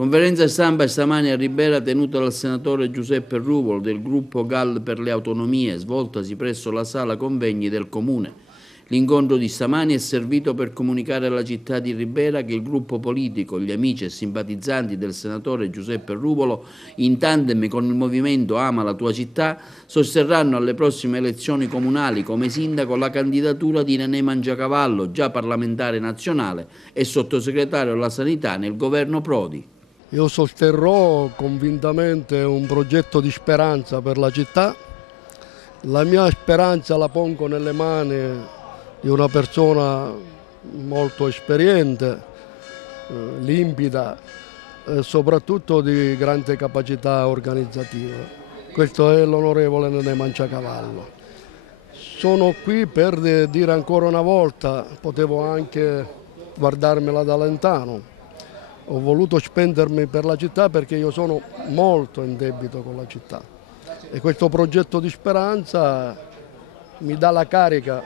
Conferenza stampa stamani a Ribera tenuta dal senatore Giuseppe Ruvolo del gruppo GAL per le autonomie, svoltasi presso la sala convegni del Comune. L'incontro di stamani è servito per comunicare alla città di Ribera che il gruppo politico, gli amici e simpatizzanti del senatore Giuseppe Ruvolo, in tandem con il movimento Ama la tua città, sosterranno alle prossime elezioni comunali come sindaco la candidatura di Nenè Mangiacavallo, già parlamentare nazionale e sottosegretario alla sanità nel governo Prodi. Io sosterrò convintamente un progetto di speranza per la città. La mia speranza la pongo nelle mani di una persona molto esperiente, limpida e soprattutto di grande capacità organizzativa. Questo è l'onorevole Nenè Mangiacavallo. Sono qui per dire ancora una volta, potevo anche guardarmela da lontano, ho voluto spendermi per la città perché io sono molto in debito con la città e questo progetto di speranza mi dà la carica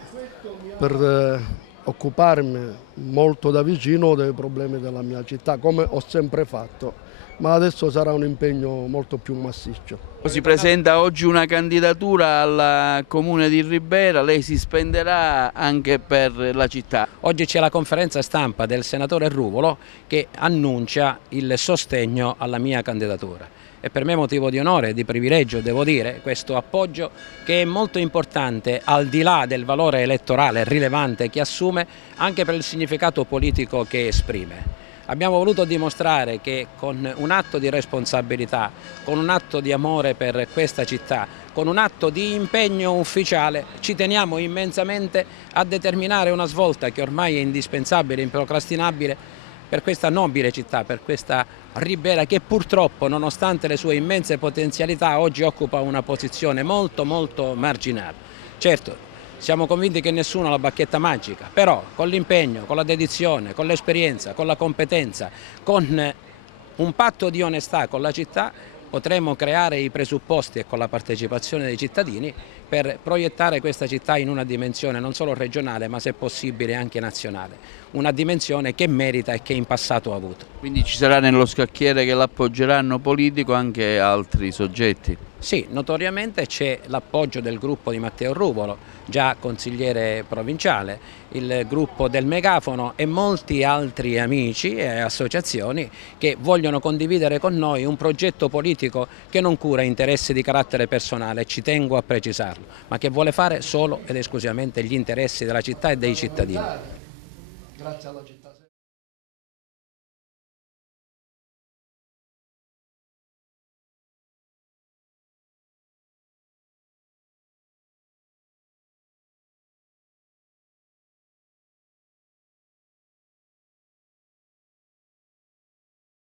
per occuparmi molto da vicino dei problemi della mia città, come ho sempre fatto, ma adesso sarà un impegno molto più massiccio. Si presenta oggi una candidatura al Comune di Ribera, lei si spenderà anche per la città. Oggi c'è la conferenza stampa del senatore Ruvolo che annuncia il sostegno alla mia candidatura. E per me è motivo di onore e di privilegio, devo dire, questo appoggio che è molto importante al di là del valore elettorale rilevante che assume, anche per il significato politico che esprime. Abbiamo voluto dimostrare che con un atto di responsabilità, con un atto di amore per questa città, con un atto di impegno ufficiale, ci teniamo immensamente a determinare una svolta che ormai è indispensabile, improcrastinabile, per questa nobile città, per questa Ribera che purtroppo, nonostante le sue immense potenzialità, oggi occupa una posizione molto marginale. Certo, siamo convinti che nessuno ha la bacchetta magica, però con l'impegno, con la dedizione, con l'esperienza, con la competenza, con un patto di onestà con la città, potremo creare i presupposti e con la partecipazione dei cittadini per proiettare questa città in una dimensione non solo regionale ma se possibile anche nazionale, una dimensione che merita e che in passato ha avuto. Quindi ci sarà nello scacchiere che l'appoggeranno politico anche altri soggetti? Sì, notoriamente c'è l'appoggio del gruppo di Matteo Ruvolo, già consigliere provinciale, il gruppo del Megafono e molti altri amici e associazioni che vogliono condividere con noi un progetto politico che non cura interessi di carattere personale, ci tengo a precisarlo, ma che vuole fare solo ed esclusivamente gli interessi della città e dei cittadini. Grazie alla città.